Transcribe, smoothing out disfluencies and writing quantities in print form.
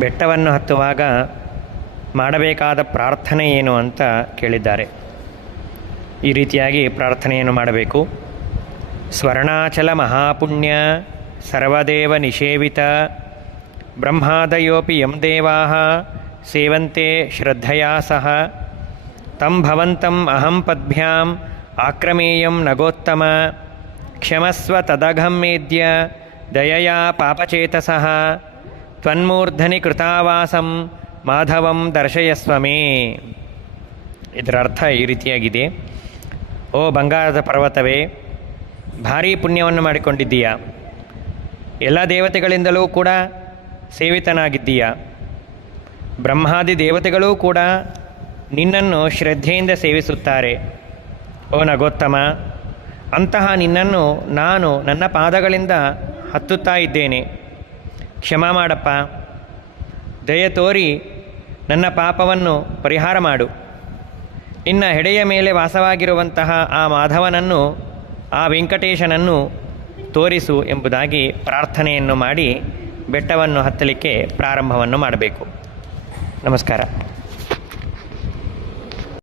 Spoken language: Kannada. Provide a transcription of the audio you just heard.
ಬೆಟ್ಟವನ್ನು ಹತ್ತುವಾಗ ಮಾಡಬೇಕಾದ ಪ್ರಾರ್ಥನೆ ಏನು ಅಂತ ಕೇಳಿದ್ದಾರೆ. ಈ ರೀತಿಯಾಗಿ ಪ್ರಾರ್ಥನೆಯನ್ನು ಮಾಡಬೇಕು. ಸ್ವರ್ಣಾಚಲ ಮಹಾಪುಣ್ಯ ಸರ್ವದೇವ ನಿಷೇವಿತ ಬ್ರಹ್ಮಾದಯೋಪಿ ಯಂ ದೇವಾಃ ಸೇವಂತೆ ಶ್ರದ್ಧಯಾ ಸಹ ತಂ ಭವಂತಂ ಅಹಂ ಪದ್ಭ್ಯಾಂ ಆಕ್ರಮೇಯಂ ನಗೋತ್ತಮ ಕ್ಷಮಸ್ವ ತದಘಂ ಮೇದ್ಯ ದಯಯಾ ಪಾಪಚೇತಸಃ ತ್ವನ್ಮೂರ್ಧನಿ ಕೃತಾವಾಸಂ ಮಾಧವಂ ದರ್ಶಯಸ್ವ ಮೇ. ಇದರ ಅರ್ಥ ಈ ರೀತಿಯಾಗಿದೆ. ಓ ಬಂಗಾರದ ಪರ್ವತವೇ, ಭಾರೀ ಪುಣ್ಯವನ್ನು ಮಾಡಿಕೊಂಡಿದ್ದೀಯಾ, ಎಲ್ಲ ದೇವತೆಗಳಿಂದಲೂ ಕೂಡ ಸೇವಿತನಾಗಿದ್ದೀಯಾ, ಬ್ರಹ್ಮಾದಿ ದೇವತೆಗಳೂ ಕೂಡ ನಿನ್ನನ್ನು ಶ್ರದ್ಧೆಯಿಂದ ಸೇವಿಸುತ್ತಾರೆ. ಓ ನಗೋತ್ತಮ, ಅಂತಹ ನಿನ್ನನ್ನು ನಾನು ನನ್ನ ಪಾದಗಳಿಂದ ಹತ್ತುತ್ತಾ ಇದ್ದೇನೆ. ಕ್ಷಮ ಮಾಡಪ್ಪ, ದಯ ತೋರಿ ನನ್ನ ಪಾಪವನ್ನು ಪರಿಹಾರ ಮಾಡು. ನಿನ್ನ ಹೆಡೆಯ ಮೇಲೆ ವಾಸವಾಗಿರುವಂತಹ ಆ ಮಾಧವನನ್ನು, ಆ ವೆಂಕಟೇಶನನ್ನು ತೋರಿಸು ಎಂಬುದಾಗಿ ಪ್ರಾರ್ಥನೆಯನ್ನು ಮಾಡಿ ಬೆಟ್ಟವನ್ನು ಹತ್ತಲಿಕ್ಕೆ ಪ್ರಾರಂಭವನ್ನು ಮಾಡಬೇಕು. ನಮಸ್ಕಾರ.